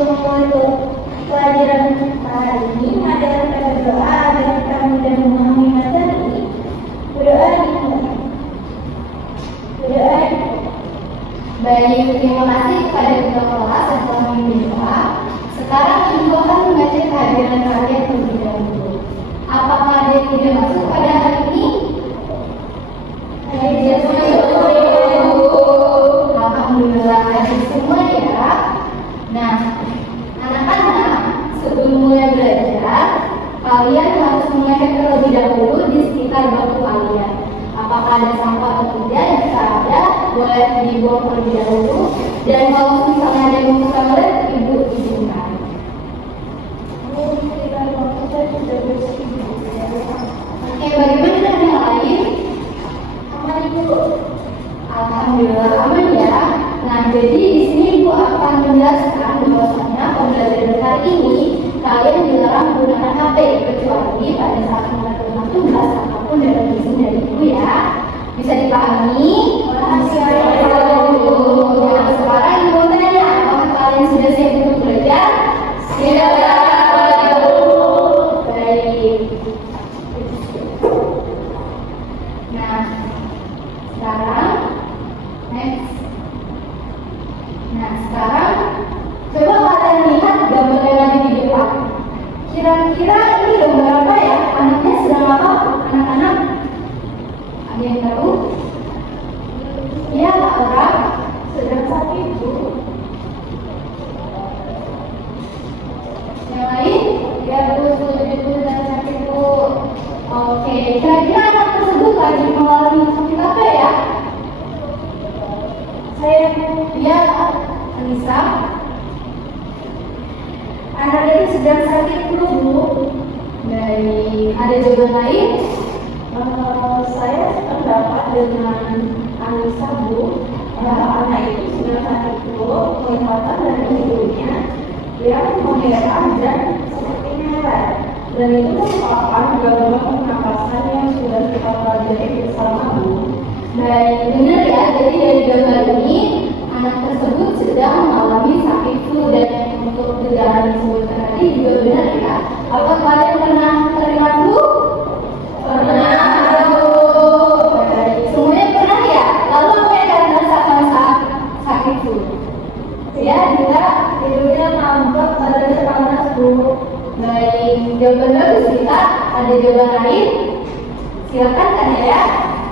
untuk pelajaran hari ini adalah kita berdoa agar kita mudah memahami materi. Berdoa dimulai. Berdoa dimulai. Baik, terima kasih kepada ketua kelas yang telah memimpin doa. Sekarang ibu akan mengecek kehadiran kalian terlebih dahulu. Apakah ada yang tidak masuk pada hari ini? Alhamdulillah, hadir semua ya. Nah, anak-anak, sebelum mulai belajar, kalian harus mengecek terlebih dahulu di sekitar bangku kalian. Apakah ada sampah atau tidak? Jika ada, boleh dibuang terlebih dahulu. Dan kalau misalnya ada yang mau ke toilet, ibu izinkan. Oke, bagaimana dengan yang lain? Aman ibu. Alhamdulillah aman ya. Nah, jadi di sini ibu akan menjelaskan bahwasanya pembelajaran hari ini kalian dilarang menggunakan HP kecuali pada saat melakukan tugas ataupun dalam izin dari ibu ya. Bisa dipahami? Nah, sekarang ibu tanya, apakah kalian sudah siap untuk belajar? Siap. Baik. Nah, sekarang next. Nah, sekarang coba kalian lihat gambar yang ada di depan. Kira-kira ini gambar apa ya? Anaknya sedang apa? Anak-anak? Ada yang tahu? Ya, orang sedang sakit bu. Yang lain? Ya bu, sedang sakit bu. Oke, kira-kira anak tersebut lagi mengalami sakit apa ya? Saya ya, Anissa. Anak itu sedang sakit flu bu. Baik, ada jawaban lain? Saya sependapat dengan Anissa bu, bahwa anak itu sedang sakit flu, kelihatan dari hidungnya dia mengeram dan seperti merah. Dan itu merupakan gangguan pernapasan yang sudah kita pelajari bersama bu. Baik, benar ya. Jadi dari gambar ini anak tersebut sedang mengalami sakit flu dan untuk gejala yang disebutkan tadi juga benar ya. Apakah kalian pernah terkena flu? Pernah. Baik, semuanya pernah ya. Lalu apa yang kalian rasakan saat sakit flu? Ya, kita tidurnya mampet, badannya panas bu. Baik, jawaban bagus kita. Ada jawaban lain? Silakan kan ya.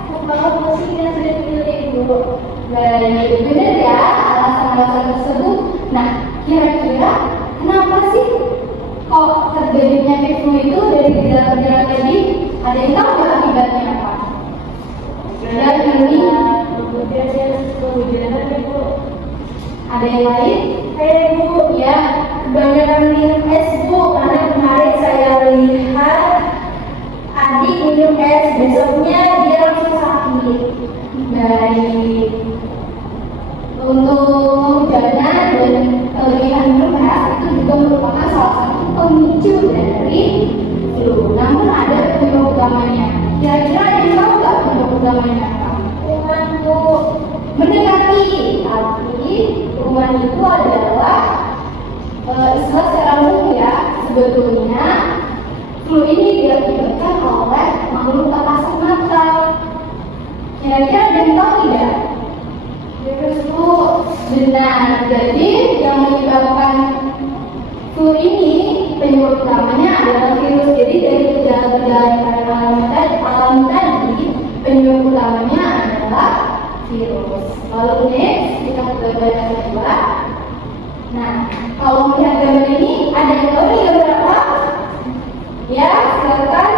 Kalau musiknya sudah dipilih ibu. Baik, benar ya alasan-alasan tersebut. Nah, kira-kira kenapa sih kok terjadi penyakit flu itu dari gejala-gejala tadi? Ada yang tahu nggak akibatnya apa? Dan ini Kemudian dia kehujanan ibu. ada yang lain? Bu, Ya, kebanyakan minum es bu, karena kemarin saya lihat adik minum es, besoknya dia langsung sakit. baik. Untuk kehujanan dan kelebihan minum es itu juga merupakan salah satu pemicu dari flu. Namun ada penyebab utamanya. Kira-kira ada yang tahu nggak penyebab utamanya apa? Kuman bu. Mendekati, tapi kuman itu adalah istilah secara umum ya. Sebetulnya flu ini diakibatkan oleh makhluk tak kasat mata. Kira-kira ada yang tahu tidak? Virus flu. Benar. Jadi yang menyebabkan flu ini penyebab utamanya adalah virus. Jadi dari gejala-gejala yang kalian alami tadi, penyebab utamanya adalah virus. Lalu next, kita ke gambar yang kedua. Nah, kalau melihat gambar ini, ada yang tahu nih gambar apa? Ya, silakan.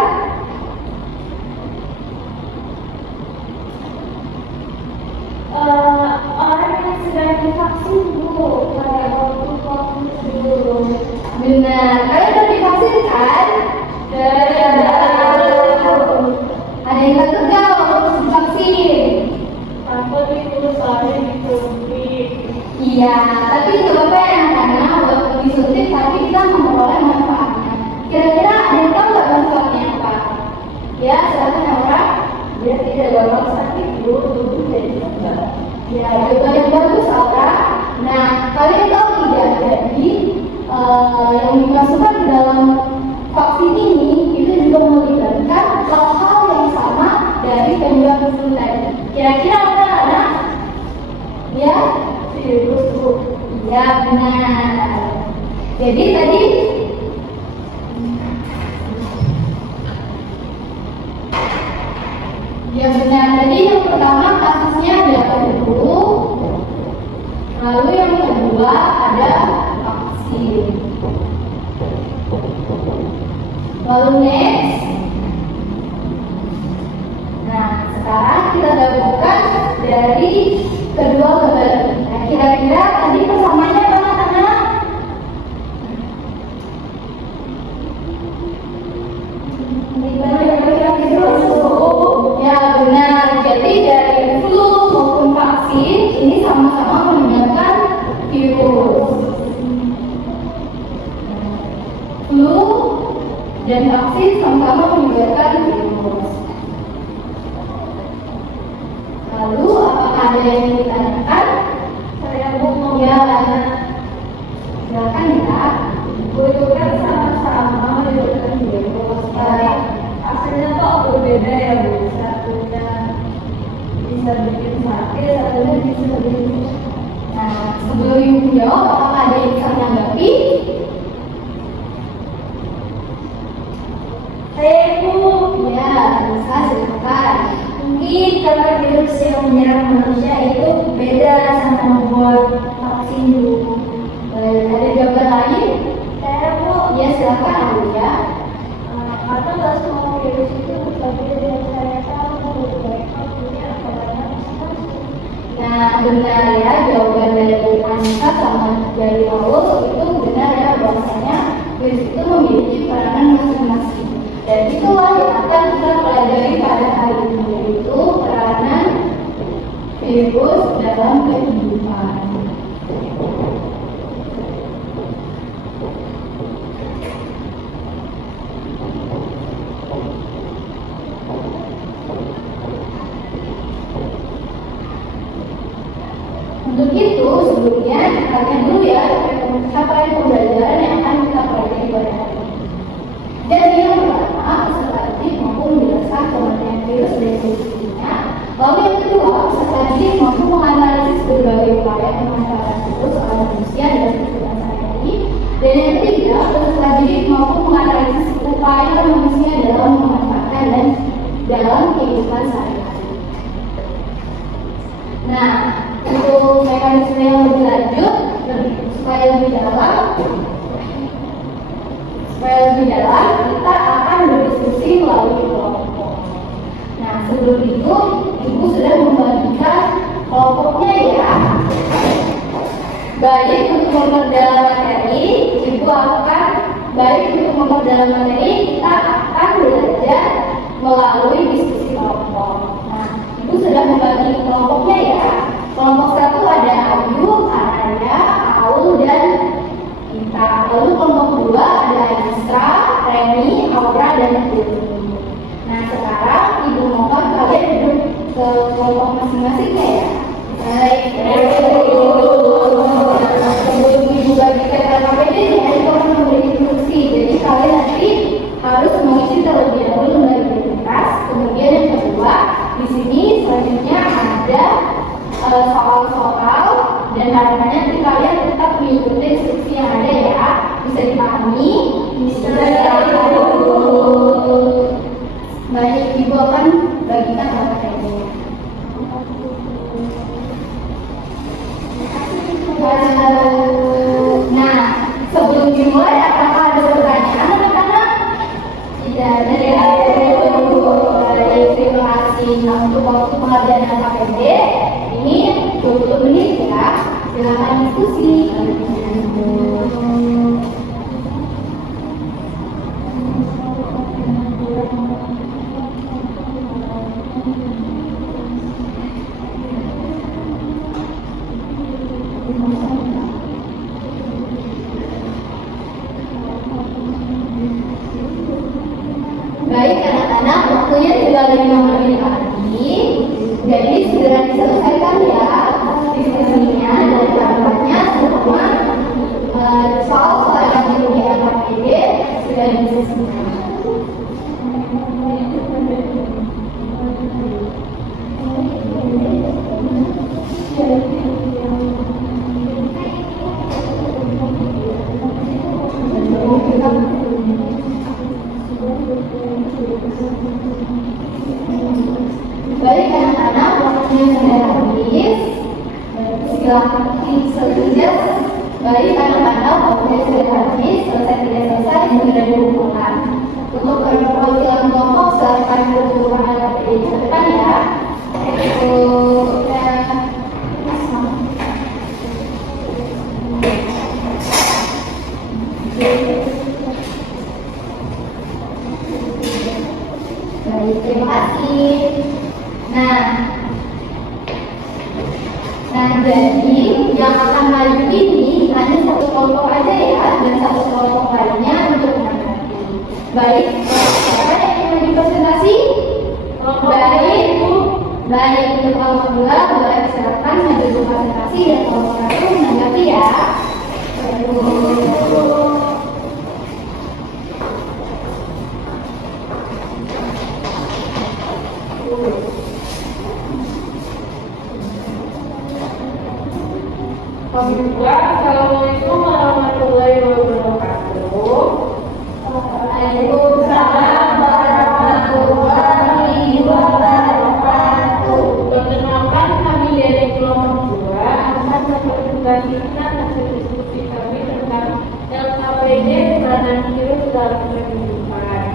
Orang yang sedang divaksin bu, pada waktu COVID sebelum. Benar, kalian udah divaksin kan? Ada yang takut nggak waktu divaksin? Takut itu soalnya disuntik. Iya, tapi nggak apa-apa ya karena walaupun disuntik tapi kita memperoleh manfaatnya. Kira-kira ada yang tahu nggak manfaatnya apa? Ya, silakan Aura. Dia tidak gampang sakit bu, tubuh jadi enggak. Ya, jawaban yang bagus Aura. Nah, kalian tahu tidak? Jadi virus Bu. Ya benar. Jadi tadi ya benar. Tadi yang pertama kasusnya adalah flu. Lalu yang kedua ada vaksin. Lalu next. Nah, sekarang kita gabungkan dari kedua gambar ini. Nah, kira-kira tadi persamaannya apa anak-anak? Ya benar. Jadi dari flu maupun vaksin ini sama-sama menggunakan virus. Flu dan vaksin sama-sama menggunakan virus. Lalu apakah ada yang ditanyakan? Saya mau Ya, silakan ya. Bu itu kan sama-sama menunjukkan virus, tapi hasilnya kok berbeda ya Bu. Satunya bisa bikin sakit, satunya bisa bikin. Nah, sebelum ibu jawab, apakah ada yang bisa menanggapi? Saya Bu, Ya, bisa silakan. mungkin karena virus yang menyerang manusia itu beda sama membuat vaksin Bu. Ada jawaban lain? Saya Bu, Ya, silakan Bu ya. karena nggak semua virus itu berbeda yang saya tahu, mereka punya banyak masing-masing. Nah, benar ya, jawaban dari Anissa sama dari Paulus itu benar ya, bahwasanya virus itu memiliki peranan masing-masing. Dan itulah yang akan kita pelajari pada hari ini, yaitu peranan virus dalam kehidupan. Untuk itu, sebelumnya kita lihat dulu ya capaian pembelajaran yang akan kita pelajari pada hari ini. Jadi yang pertama, peserta didik mampu menjelaskan pengertian virus dan fungsinya. Lalu yang kedua, peserta didik mampu menganalisis berbagai upaya pemanfaatan virus oleh manusia dalam kehidupan sehari-hari. Dan yang ketiga, peserta didik mampu menganalisis upaya manusia dalam memanfaatkan dan dalam kehidupan sehari-hari. Nah, untuk mekanisme yang lebih lanjut, supaya lebih dalam, kita akan berdiskusi melalui kelompok. Nah, sebelum itu, Ibu sudah membagikan kelompoknya ya. Baik untuk memperdalam materi, kita akan belajar melalui diskusi kelompok. Nah, Ibu sudah membagi kelompoknya ya. Kelompok satu ada Ayu, Anaya, Aul, dan Inta. Lalu kelompok dua ada Isra, Reni, Aura, dan Dewi. Nah, sekarang Ibu mohon kalian duduk ke kelompok masing-masingnya ya. Baik. Sebelum Ibu bagikan KKPD, Ibu akan memberi instruksi. Jadi kalian nanti harus mengisi terlebih dahulu dari identitas. Kemudian yang kedua, di sini selanjutnya ada soal-soal dan harapannya nanti kalian tetap mengikuti instruksi yang ada ya. Bisa dipahami? Bisa dipahami. Baik, Ibu akan bagikan materi. Nah, sebelum dimulai, apakah ada pertanyaan anak-anak? Tidak ada ya. Terima kasih. Nah, untuk waktu pengerjaan KKPD ini 20 menit ya. Silakan diskusi. Baik anak-anak, waktunya tinggal 5 menit lagi. Jadi segera diselesaikan ya diskusinya dan harapannya semua soal-soal yang di KKPD sudah diselesaikan. sehingga baik anak-anak maupun yang sudah habis, selesai tidak selesai, segera dihubungkan. Untuk perwakilan kelompok silakan berhubungan dengan PDI ke depan ya. Baik, terima kasih. Nah, jadi yang akan maju ini hanya satu kelompok aja ya, dan satu kelompok lainnya untuk menanggapi. Baik, siapa yang ingin maju presentasi? Baik, untuk kelompok 2 boleh silakan maju presentasi dan kelompok 1 menanggapi ya. Assalamualaikum warahmatullahi wabarakatuh. Waalaikumsalam warahmatullahi wabarakatuh. Perkenalkan, kami dari kelompok 2 akan mempresentasikan hasil diskusi kami tentang LKPD peranan virus dalam kehidupan.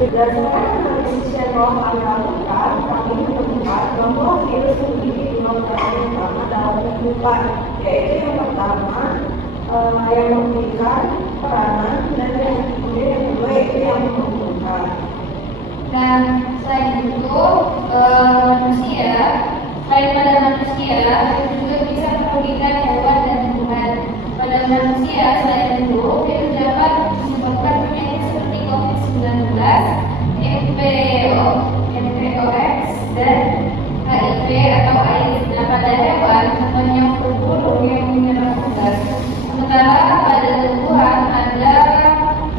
Berdasarkan analisis yang telah kami lakukan, kami menemukan bahwa virus memiliki 2 peran utama dalam kehidupan, yaitu yang pertama yang memberikan peranan, dan yang kedua yaitu yang menguntungkan. Dan selain itu, manusia, selain pada manusia, itu juga bisa merugikan hewan dan tumbuhan. Pada manusia, selain itu, virus dapat menyebabkan penyakit seperti COVID-19, MPOX, dan HIV atau AIDS. Nah, pada hewan, contohnya burung yang menyerang unggas. Sementara pada tumbuhan ada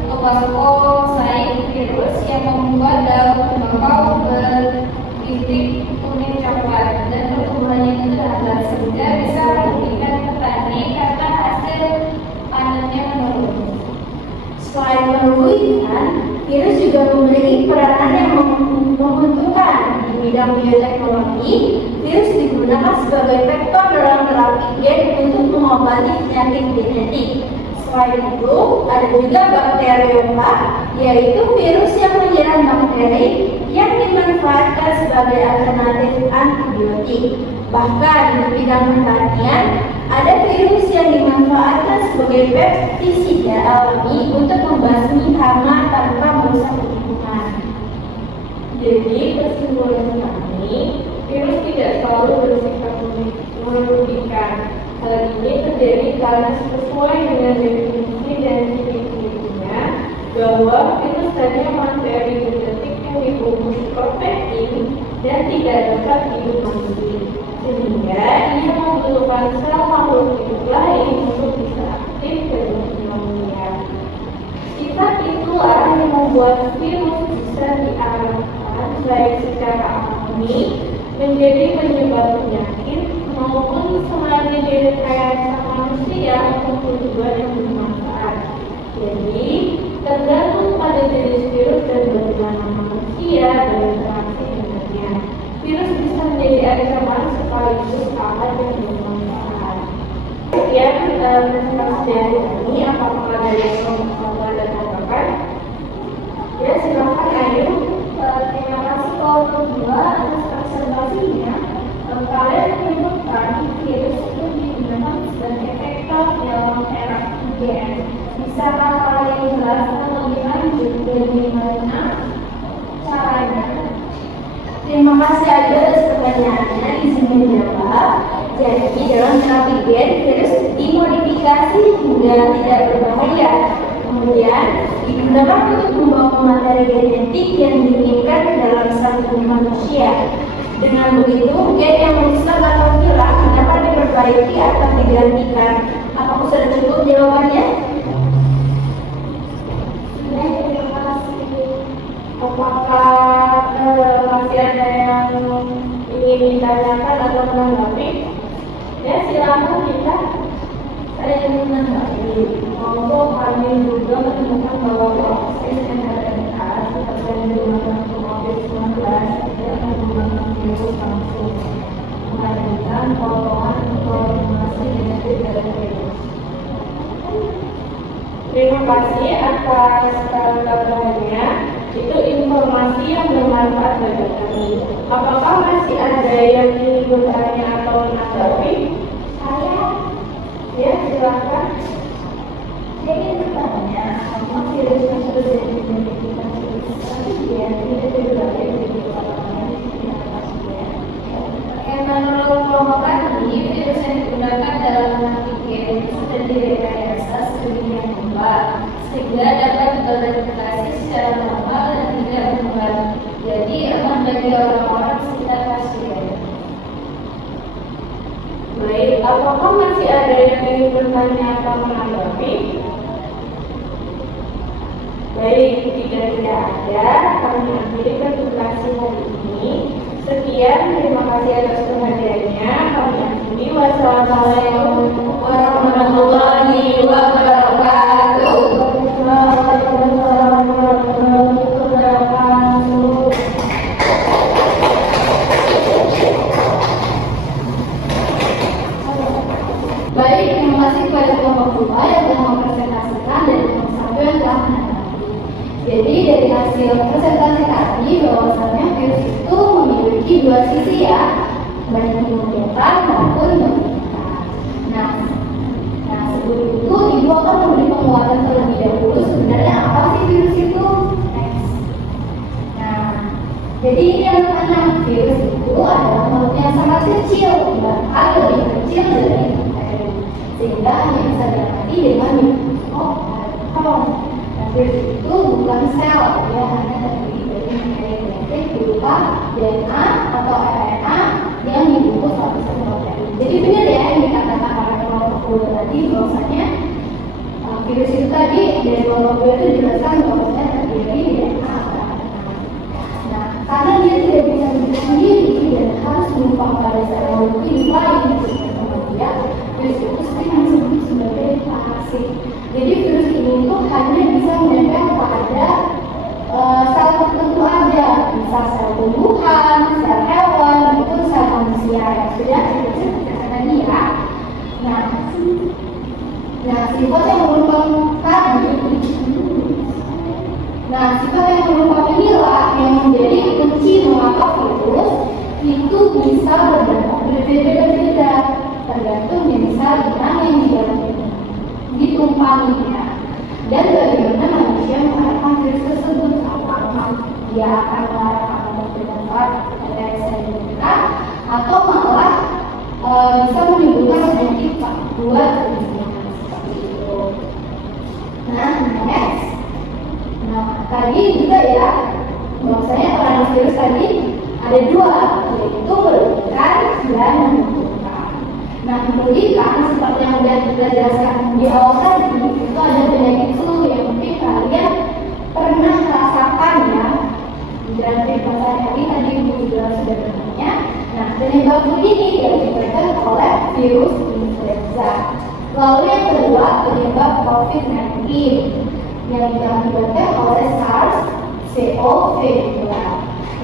tobacco virus yang membuat daun tembakau berbintik kuning coklat dan pertumbuhannya itu terhambat sehingga bisa merugikan petani karena hasil panennya menurun. Selain merugikan, virus juga memiliki peranan yang menguntungkan. Di bidang bioteknologi, virus digunakan sebagai vektor dalam terapi gen untuk mengobati penyakit genetik. Selain itu, ada juga bakteriofa, yaitu virus yang menyerang bakteri yang dimanfaatkan sebagai alternatif antibiotik. Bahkan di bidang pertanian, ada virus yang dimanfaatkan sebagai pestisida alami untuk membasmi hama tanpa merusak lingkungan. Jadi, kesimpulan kami, virus tidak selalu bersifat merugikan. Hal ini terjadi karena sesuai dengan definisi dan ciri-cirinya bahwa virus hanya materi genetik yang dibungkus protein dan tidak dapat hidup mati, sehingga ia membutuhkan sel makhluk hidup lain untuk bisa aktif dan berkembang. Sifat itulah yang membuat virus bisa diarahkan baik secara alami menjadi penyebab penyakit maupun sebagai direkayasa manusia ataupun juga yang bermanfaat. Jadi tergantung pada jenis virus dan bagaimana manusia berinteraksi dengannya. Virus bisa menjadi ancaman sekaligus alat yang bermanfaat. Sekian presentasi dari kami. Apakah ada yang mau ada tanggapan? Ya, silakan Ayu. Terima kasih kelompok 2 atas observasinya. Kalian menyebutkan virus itu digunakan sebagai vektor dalam terapi gen. Bisakah kalian jelaskan lebih lanjut bagaimana caranya? Terima kasih Ayu atas pertanyaannya. Izin menjawab. Jadi dalam terapi gen, virus dimodifikasi hingga tidak berbahaya. Kemudian digunakan untuk membawa materi genetik yang diinginkan ke dalam sel tubuh manusia. Dengan begitu, gen yang rusak atau hilang dapat diperbaiki atau digantikan. Apakah sudah cukup jawabannya? Terima kasih. Apakah masih ada yang ingin ditanyakan atau menanggapi? Ya, silakan kita. Ada yang menanggapi. Untuk kami juga menemukan bahwa proses yang ada di atas terkait dengan COVID-19 tidak menggunakan virus langsung, melainkan potongan informasi dengan Terima kasih atas tambahannya. Itu informasi yang bermanfaat bagi kami. Apakah masih ada yang ingin bertanya atau menanggapi? Saya Ya, silakan. ingin bertanya, apa virus yang sudah diidentifikasi ya tidak berbeda dari menurut tadi, virus yang digunakan dalam antigen sudah direkayasa sedemikian rupa sehingga dapat teridentifikasi secara normal dan tidak berubah. Jadi aman bagi orang-orang sekitar pasien. Baik, apakah masih ada yang ingin bertanya atau menanggapi? Baik, jika tidak ada, kami akhiri presentasi hari ini. Sekian, terima kasih atas perhatiannya. Kami akhiri. Wassalamualaikum warahmatullahi wabarakatuh. Waalaikumsalam warahmatullahi wabarakatuh. Baik, terima kasih kepada kelompok 2 yang telah mempresentasikan dan kelompok 1 yang telah menanggapi. Jadi dari hasil presentasi tadi bahwasannya virus itu memiliki dua sisi ya, baik memungkinkan maupun memungkinkan. Nah, sebelum itu Ibu akan memberi penguatan terlebih dahulu sebenarnya apa sih virus itu? Nah, jadi ini anak-anak, virus itu adalah makhluk yang sangat kecil, bahkan lebih kecil dari bakteri, sehingga hanya bisa diamati dengan mikroskop atau virus itu bukan sel, dia hanya terdiri dari genetik berupa DNA atau RNA yang dibungkus oleh satu protein. Jadi benar ya yang dikatakan oleh kelompok 2 tadi bahwasanya virus itu tadi dari kelompok 2 itu dijelaskan bahwasanya terdiri dari DNA atau RNA. Nah, karena dia tidak bisa hidup sendiri dan harus menumpang pada sel hidup lain bersama dia, virus itu sering disebut sebagai parasit. Jadi virus ini tuh hanya bisa menempel pada sel tertentu aja, bisa sel tumbuhan, sel hewan, maupun sel manusia yang sudah disebutkan tadi ya. Sifat yang berupa inilah yang menjadi kunci mengapa virus itu bisa berdampak berbeda-beda tergantung jenis salinan yang ditumpanginya dan bagaimana manusia mengarahkan virus tersebut, apakah dia akan mengarahkan berdampak pada sel atau malah bisa menimbulkan penyakit buat seperti itu. Next. Tadi juga ya, bahwasanya peran virus tadi ada dua, yaitu merugikan dan menguntungkan. Merugikan seperti yang sudah kita jelaskan di awal tadi, itu ada penyakit flu yang mungkin kalian pernah rasakan ya. Dan sehari tadi Ibu juga sudah bertanya. Penyebab flu ini disebabkan oleh virus influenza. Lalu yang kedua, penyebab COVID-19 yang diakibatkan oleh SARS-CoV-2.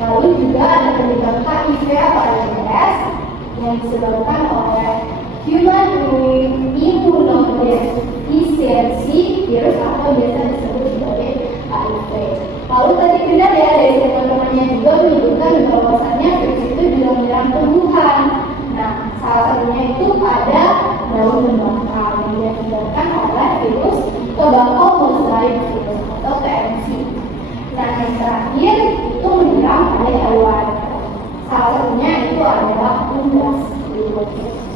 Lalu juga ada penyebab HIV atau AIDS yang disebabkan oleh Human Immunodeficiency Virus atau biasa disebut sebagai HIV. Lalu tadi benar ya dari teman-temannya juga menyebutkan bahwasannya virus itu juga menyerang tumbuhan. Salah satunya itu pada daun tembakau yang diakibatkan oleh virus tobacco mosaic virus atau TMC. Yang terakhir itu menyerang pada hewan. Salah satunya itu adalah unggas,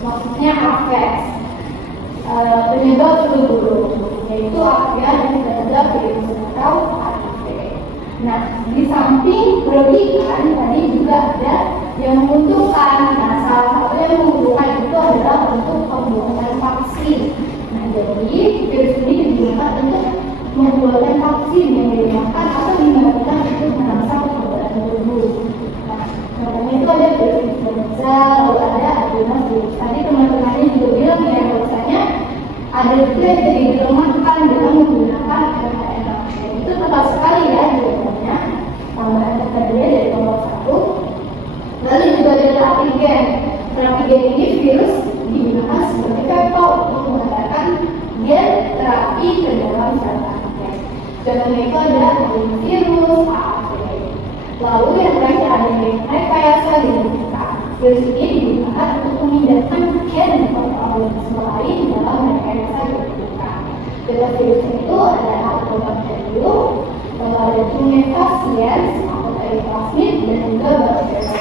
maksudnya Apes. Penyebab flu burung yaitu Apia dan influenza virus atau HIV. Di samping merugikan tadi juga ada yang menguntungkan. Salah satu yang menguntungkan itu adalah untuk pembuatan vaksin. Jadi virus ini digunakan untuk membuatkan vaksin yang digunakan atau digunakan untuk merangsang kekebalan tubuh. Contohnya itu ada virus influenza, lalu ada adenovirus. Tadi teman-temannya juga bilang ya bahwasanya ada juga yang jadi dilemahkan dengan menggunakan mRNA. Itu tepat sekali ya jawabannya. Tambahan kedua dari nomor 1. Lalu juga ada antigen. Antigen ini virus digunakan sebagai vektor ada virus, lalu yang terakhir ada rekayasa genetika. Virus ini digunakan untuk memindahkan gen atau organisme lain dalam rekayasa genetika. Beta virus itu ada Lactobacillus, ada Tumefaciens atau Plasmid, dan juga Bacillus.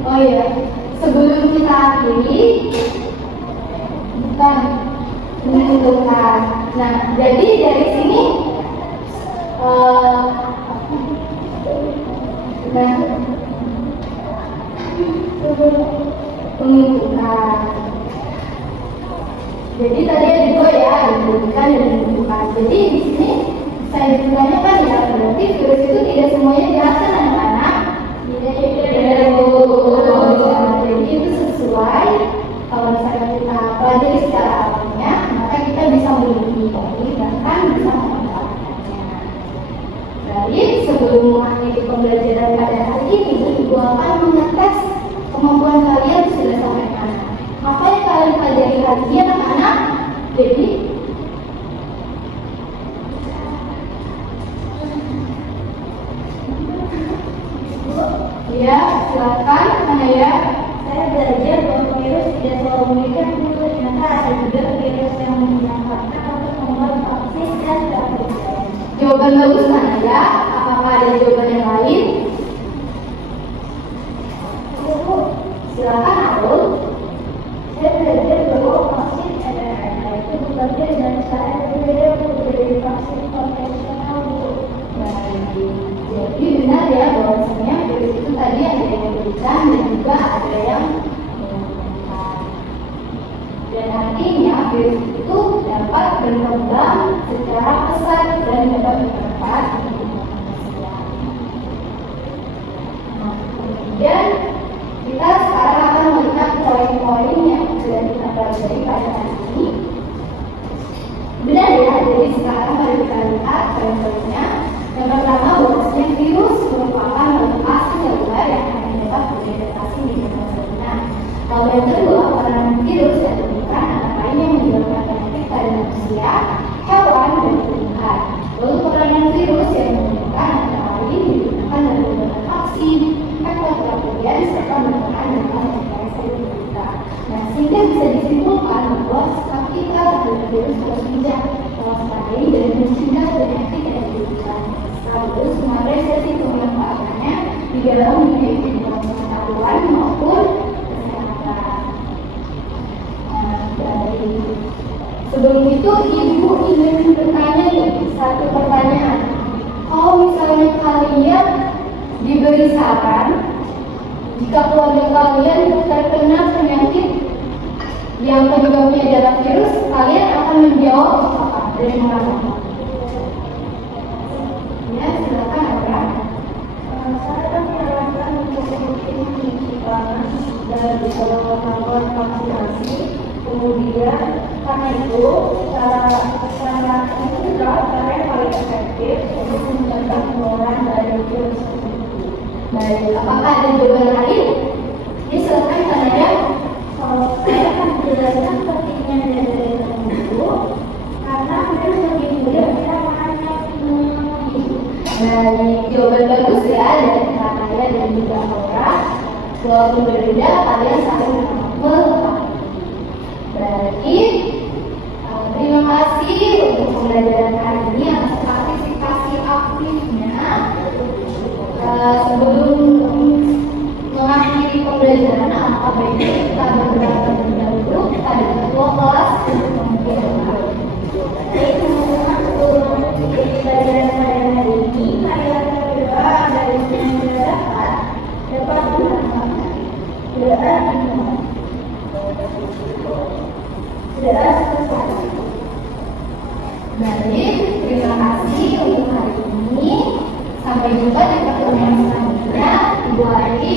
Oh iya, sebelum kita akhiri, bukan menentukan. Nah, jadi dari sini, menentukan. Jadi tadi ada dua ya, menentukan dan menentukan. Jadi di sini saya kan ya, berarti virus itu tidak semuanya dijelaskan anak-anak. Jadi itu sesuai kalau misalnya kita pelajari secara awalnya, maka kita bisa mengikuti bahkan bisa memanfaatkannya. Jadi sebelum mengakhiri pembelajaran pada hari ini, Ibu akan mengetes kemampuan kalian sudah sampai mana. Apa yang kalian pelajari hari ini anak-anak? Jadi ya, silakan Naya. Saya belajar bahwa virus tidak selalu memiliki musuh. Ternyata ada juga virus yang memanfaatkan untuk membuat vaksin dan bekerja. Jawaban bagus Naya. Apakah ada jawaban yang lain? Silakan Arul. Saya belajar bahwa vaksin mRNA itu bekerja dan saya berbeda dari vaksin konvensional itu. Jadi benar ya bahwasanya virus itu tadi ada yang memberikan dan juga ada yang menyembuhkan. Dan artinya virus itu dapat berkembang secara pesat dan dapat bermanfaat untuk manusia. Nah, kemudian kita sekarang akan melihat poin-poin yang sudah kita pelajari pada hari ini. Benar ya, jadi sekarang mari kita lihat poin-poinnya. Yang pertama, bahwasanya virus merupakan lokasi seluler yang akan dapat beradaptasi di lingkungan sekitar. Lalu yang kedua, peranan virus dan bukan antara lain yang menyebabkan penyakit pada manusia, hewan, dan tumbuhan. Lalu peranan virus yang menyebabkan antara lain digunakan dalam pembuatan vaksin, terapian, serta menekan dalam rekayasa genetika. Nah, sehingga bisa disimpulkan bahwa sikap kita terhadap virus harus bijak, mewaspadai, dan mencegah penyakit yang ditimbulkan. Sekaligus mengapresiasi pemanfaatannya di dalam dunia pengetahuan maupun kesehatan. Sebelum itu, Ibu ingin bertanya nih, satu pertanyaan. Kalau misalnya kalian diberi saran, jika keluarga kalian terkena penyakit yang penyebabnya adalah virus, kalian akan menjawab apa? Dari mana? Ya, silakan Abra. Saya akan menyarankan untuk penelitian dan melakukan vaksinasi. Kemudian karena itu cara itu adalah cara yang paling efektif untuk mencegah penularan dari virus tersebut. Baik, apakah ada jawaban lain? Ini silakan Naya. Kalau saya akan menjelaskan pentingnya dari tersebut karena virus lebih mudah kita hanya Baik, jawaban bagus ya dari Naya dan juga Aura. Walaupun berbeda, kalian saling melengkapi. Baik, terima kasih untuk pembelajaran hari ini atas partisipasi aktifnya. Sebelum mengakhiri pembelajaran, apa baiknya kita bergerak terlebih dahulu kepada ketua kelas untuk memberikan. Baik, teman-teman, sebelum mengikuti pelajaran pada hari ini, marilah kita berdoa agar yang dapat menambahkan doa sudah selesai. Baik, terima kasih untuk hari ini. Sampai jumpa di pertemuan selanjutnya. Ibu Ari.